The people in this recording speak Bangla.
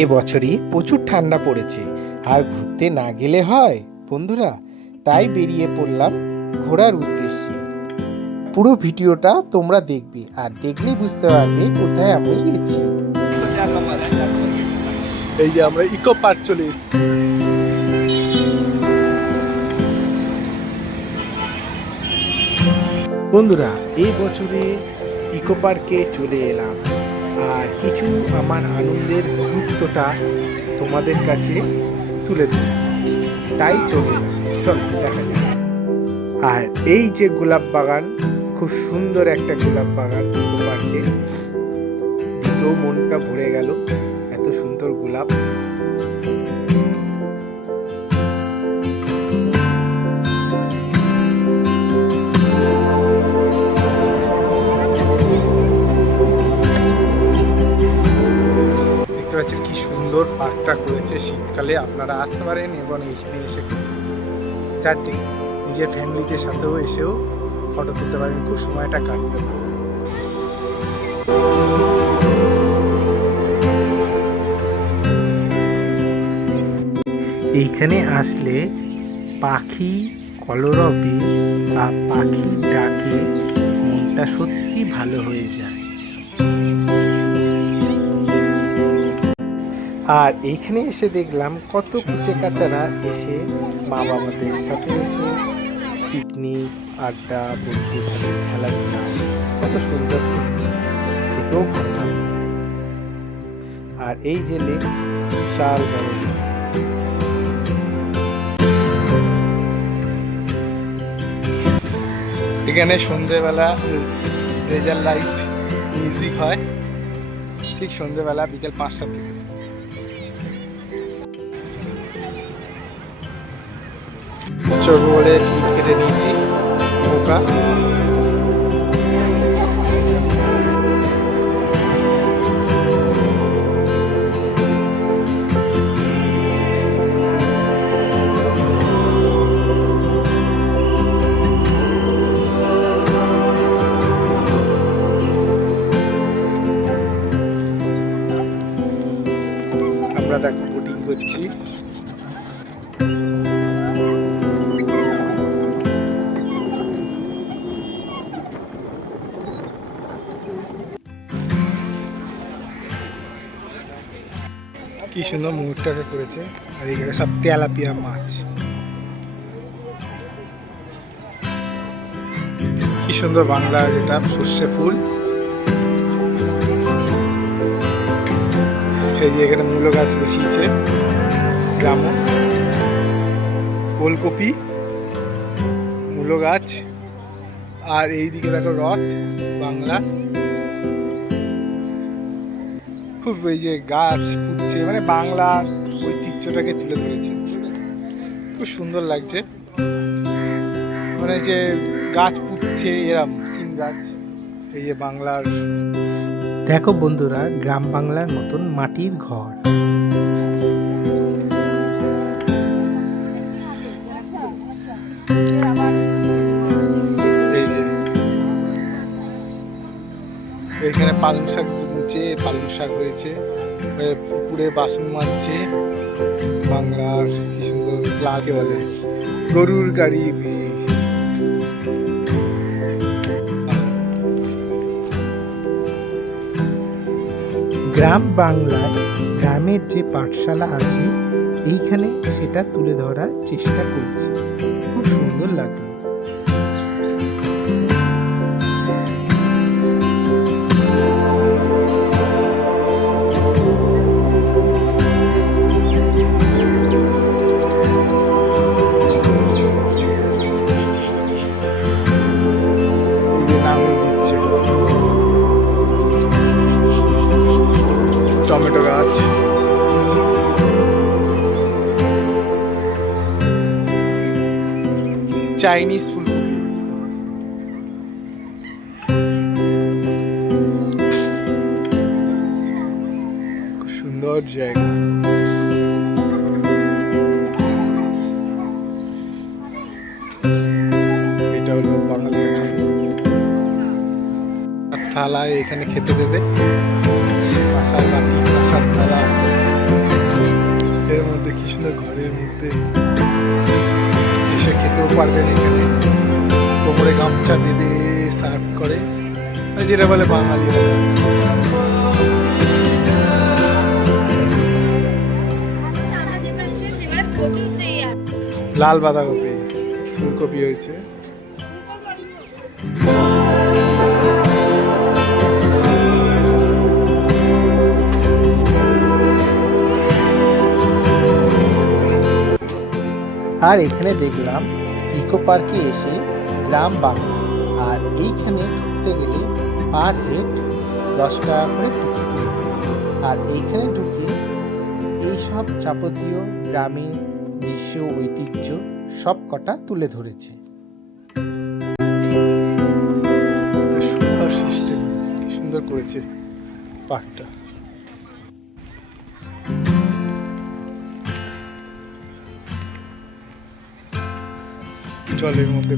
এ বছরই প্রচুর ঠান্ডা পড়েছে। আর ঘুরতে না গেলে হয় বন্ধুরা? তাই বেরিয়ে পড়লাম ঘোরার উদ্দেশ্যে। পুরো ভিডিওটা তোমরা দেখবে আর দেখলেই বুঝতে পারবে কোথায় আমি গেছি। এই যে আমরা ইকো পার্ক চলে এসেছি। বন্ধুরা এই বছরে ইকো পার্কে চলে এলাম। আর কিছু আমার আনন্দের মুহূর্তটা তোমাদের কাছে তুলে দেব তাই চলে চল, দেখা যাক। আর এই যে গোলাপ বাগান, খুব সুন্দর একটা গোলাপ বাগান পার্কে। দেখেও মনটা ভরে গেল, এত সুন্দর গোলাপ। পাচ্ছেন কি সুন্দর পার্কটা করেছে শীতকালে। আপনারা আসতে পারেন এবং এখানে এসে চারটে নিজের ফ্যামিলিদের সাথেও এসেও ফটো তুলতে পারেন, খুব সময়টা কাটবে। এইখানে আসলে পাখি কলরবে বা পাখি ডাকে, মনটা সত্যি ভালো হয়ে যায়। আর এইখানে এসে দেখলাম কত কুচে কাচারা এসে মা বাবাদের সাথে এসে পিকনিক, আড্ডা, বন্ধুদের সাথে খেলাধুলা, কত সুন্দর এটাও ভালো লাগে। আর এই যে লেক, বিশাল এখানে সন্ধেবেলা রেজার লাইট মিউজিক হয়। ঠিক সন্ধেবেলা বিকেল পাঁচটার থেকে চলবো বলে কেটে নিয়েছি নৌকা। আমরা দেখো বোটিং করছি। কি সুন্দর মুহূর্তটা করেছে। আর এখানে সব তেলাপিয়া মাছ। কি সুন্দর বাংলার এটা সর্ষে ফুল। এই যে এখানে মূলো গাছ বসিয়েছে গ্রাম। ওলকপি মূলো গাছ। আর এইদিকে দেখো রথ, বাংলা। ওই যে গাছ পুড়ছে মানে বাংলার ঐতিহ্যটাকে তুলে ধরেছে। খুব সুন্দর লাগছে। মানে যে গাছ পুড়ছে এরম সিম গাছ এই যে বাংলার। দেখো বন্ধুরা গ্রাম বাংলার মতন মাটির ঘর। এখানে পালং শাক বুনছে পালং শাক হয়েছে পুকুরে বাসন মাজছে, বাংলার কি সুন্দর লাগে বলে, গরুর গাড়ি গ্রাম বাংলায় গ্রামের যে পাঠশালা আছে, এইখানে সেটা তুলে ধরার চেষ্টা করেছে। খুব সুন্দর লাগল। চাইনিজ ফুলকপি সুন্দর জায়গা। এটা হলো বাঙালির থালায় এখানে খেতে দেবে। কাঁসার বাটি কাঁসার থালা। জলের মধ্যে এসে খেতেও পারবেন এখানে। কোমরে গামছা বেঁধে সার্ভ করে। যেটা বলে সেই লাল বাঁধাকপি, ফুলকপি হয়েছে। আর এখানে দেখলাম ইকো পার্কে এসে গ্রাম বাংলা। আর এইখানে ঢুকতে গেলে পার হেড দশ টাকা করে টিকিট আর এইখানে ঢুকে এইসব যাবতীয় গ্রামের দৃশ্য ঐতিহ্য সব কটা তুলে ধরেছে। সুন্দর করেছে পার্কটা। জলের মধ্যে